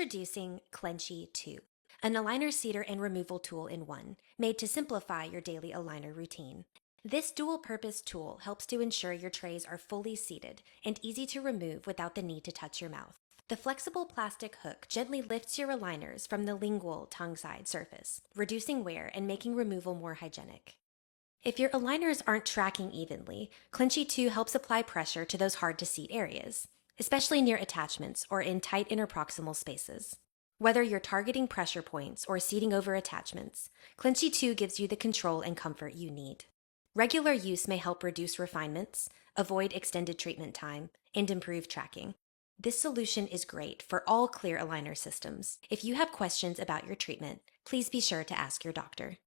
Introducing Clenchy 2, an aligner seater and removal tool in one, made to simplify your daily aligner routine. This dual-purpose tool helps to ensure your trays are fully seated and easy to remove without the need to touch your mouth. The flexible plastic hook gently lifts your aligners from the lingual tongue-side surface, reducing wear and making removal more hygienic. If your aligners aren't tracking evenly, Clenchy 2 helps apply pressure to those hard-to-seat areas, especially near attachments or in tight interproximal spaces. Whether you're targeting pressure points or seating over attachments, Clenchy 2 gives you the control and comfort you need. Regular use may help reduce refinements, avoid extended treatment time, and improve tracking. This solution is great for all clear aligner systems. If you have questions about your treatment, please be sure to ask your doctor.